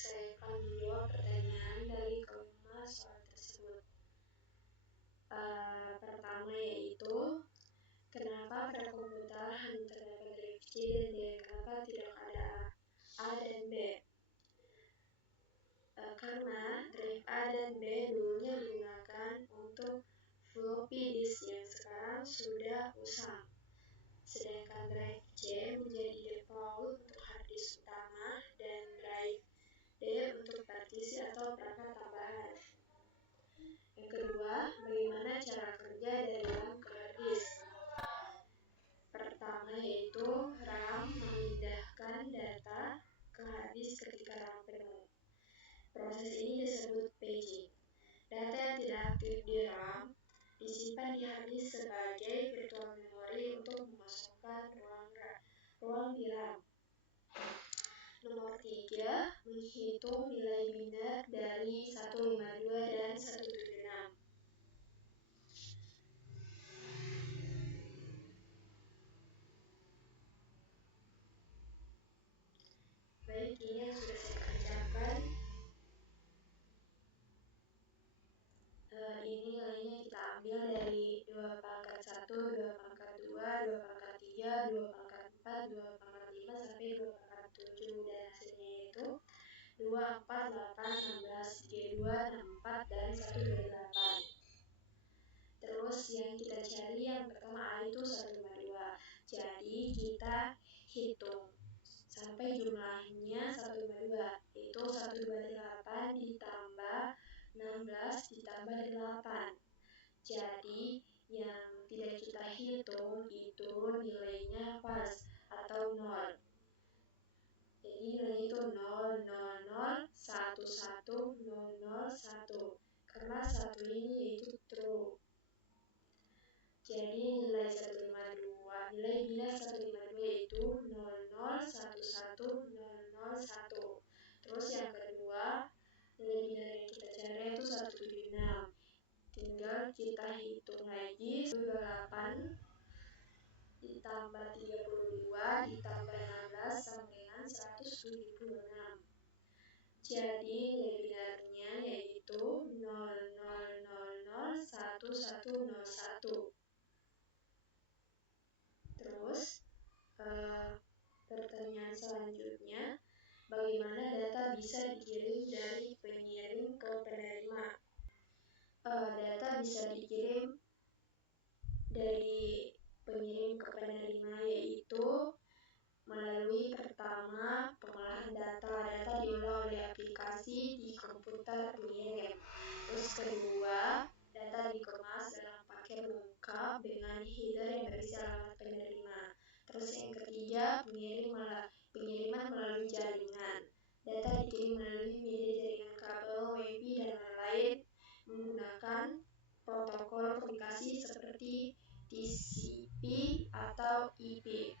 saya akan menjawab pertanyaan dari kelima soal tersebut. Pertama yaitu, kenapa pada komputer hanya terdapat drive C dan D, kenapa tidak ada A dan B? Karena drive A dan B dulunya digunakan untuk floppy disk yang sekarang sudah usang. Sedangkan drive C menjadi default untuk hard disk utama dan drive D untuk partisi atau perangkat tambahan. Yang kedua, bagaimana cara kerja dari RAM ke hard disk? Pertama yaitu RAM memindahkan data ke hard disk ketika RAM penuh. Proses ini disebut paging. Data yang tidak aktif di RAM disimpan di hard disk sebagai virtual memory untuk memasukkan ruang di RAM. Nomor 3, menghitung nilai biner dari 152 dan 176. Baik, ini yang sudah saya kerjakan. Ini nilainya kita ambil dari 2 pangkat 1, 2 pangkat 2, 2 pangkat 3, 2 pangkat 4, 2 pangkat 5, sampai 2 pangkat 7. Dan hasilnya yaitu 2, 4, 8, 16, 32, 64, dan 128. Terus yang kita cari yang pertama A itu 152. Jadi kita hitung sampai jumlahnya 152, yaitu 128 ditambah 16 ditambah 8. Jadi yang tidak kita hitung itu nilainya pas atau 0. Jadi nilainya itu 0, 0, 0, 1, 1, 0, 0, 1. Karena 1 ini yaitu true. Jadi nilai 152, nilai biner 152 yaitu 0011001. Terus yang kedua, nilai biner yang kita cari itu 176. Tinggal kita hitung lagi, 28 ditambah 32 ditambah 16 sama dengan 176. Jadi nilai binarnya yaitu 00001101. Terus pertanyaan selanjutnya, bagaimana data bisa dikirim dari pengirim ke penerima? Data bisa dikirim dari pengirim ke penerima yaitu melalui pertama pengolahan data diolah oleh aplikasi di komputer pengirim. Terus kedua, data dikemas dalam paket lengkap dengan header yang berisi alamat penerima. Terus yang ketiga, pengiriman melalui jaringan. Data dikirim melalui media jaringan kabel, WiFi, dan lain-lain menggunakan protokol komunikasi seperti TCP atau IP.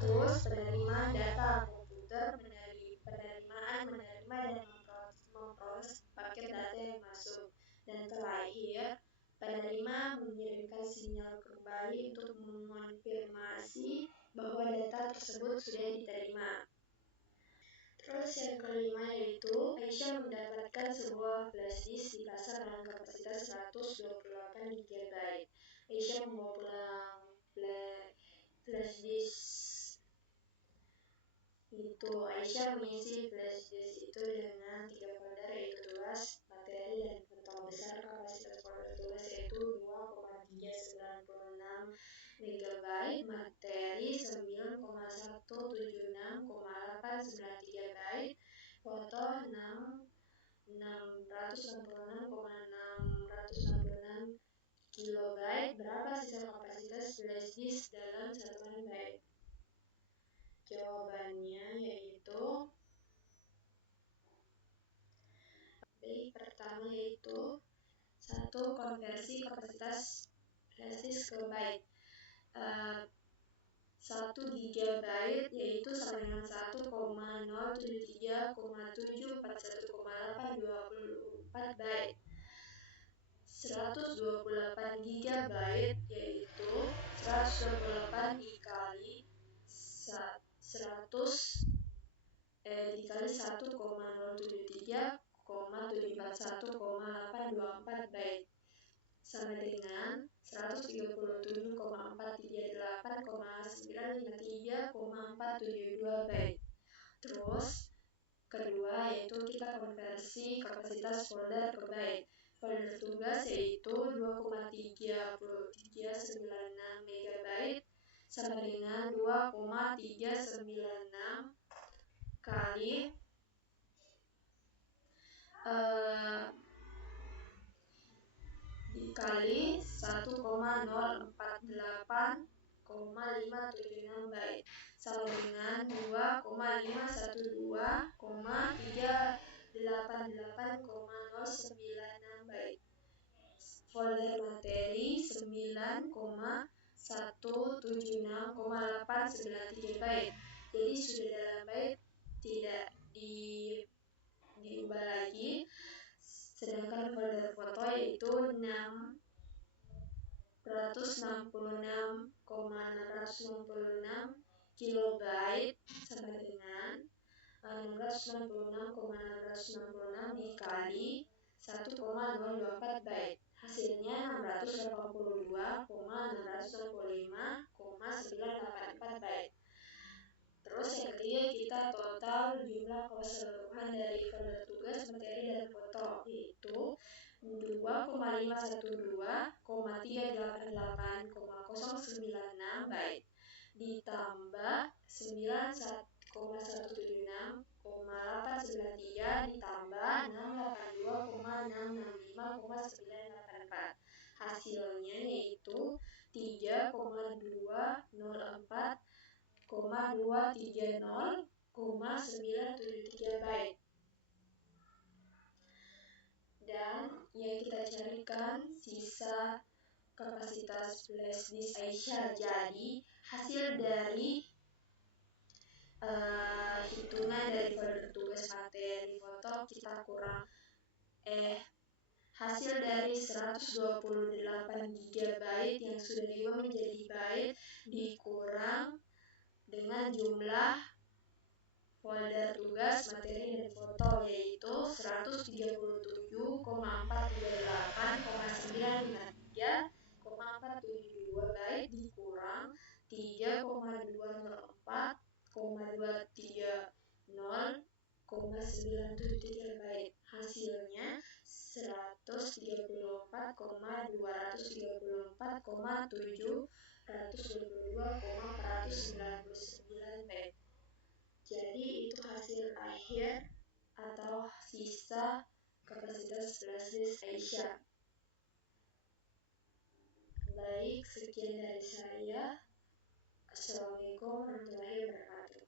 Terus penerimaan data komputer, penerimaan menerima dan memproses paket data yang masuk. Dan terakhir, penerima mengirimkan sinyal kembali untuk mengonfirmasi bahwa data tersebut sudah diterima. Terus yang kelima yaitu Aisyah mendapatkan sebuah flash disk di pasar dengan kapasitas 128 GB. Aisyah membawa pulang flash disk itu. Aisyah mengisi flash disk itu dengan 3 folder yaitu tugas, materi, dan foto. Besar kapasitas folder tugas yaitu 2,396 MB, materi 9,176,893 byte, foto 666,666 kilobyte. Berapa sisa kapasitas flash disk dalam satuan byte? Jawabannya yaitu pertama yaitu 1. Konversi kapasitas flash disk ke byte. 1 GB yaitu sama dengan 1,073,741,824 byte. 128 GB yaitu 128 dikali 100 dikali 1,073,741,824 byte sama dengan 137,438,953,472 byte. Terus kedua yaitu kita konversi kapasitas folder ke byte. Folder tugas yaitu 2,396 MB sama dengan 2,396 kali dikali 1,048,576 byte sama dengan 2,512,388,096 byte. Folder materi 9,176,893 byte. Jadi sudah dalam byte, tidak diubah lagi. Sedangkan folder foto yaitu 666,666 kilobyte sama dengan 666,666 dikali 1,024 byte. Hasilnya 682,665,984 byte. Terus yang ketiga kita total jumlah keseluruhan dari folder tugas, materi, dan foto yaitu 2,512,388,096 byte ditambah 91,176,893 ditambah 682,665,984. Hasilnya yaitu 3,204,230,973 byte. Dan yang kita carikan sisa kapasitas flash disk Aisyah. Jadi hasil dari hitungan dari folder tugas, materi, foto kita kurang hasil dari 128 GB yang sudah diubah menjadi byte dikurang dengan jumlah folder tugas, materi, dan foto yaitu 137,438,953,472 byte dikurang 3,204,230,973 byte. Hasilnya 134,224,722,499 byte. Jadi itu hasil akhir atau sisa kapasitas flash disk Aisyah. Baik, sekian dari saya. Assalamualaikum warahmatullahi wabarakatuh.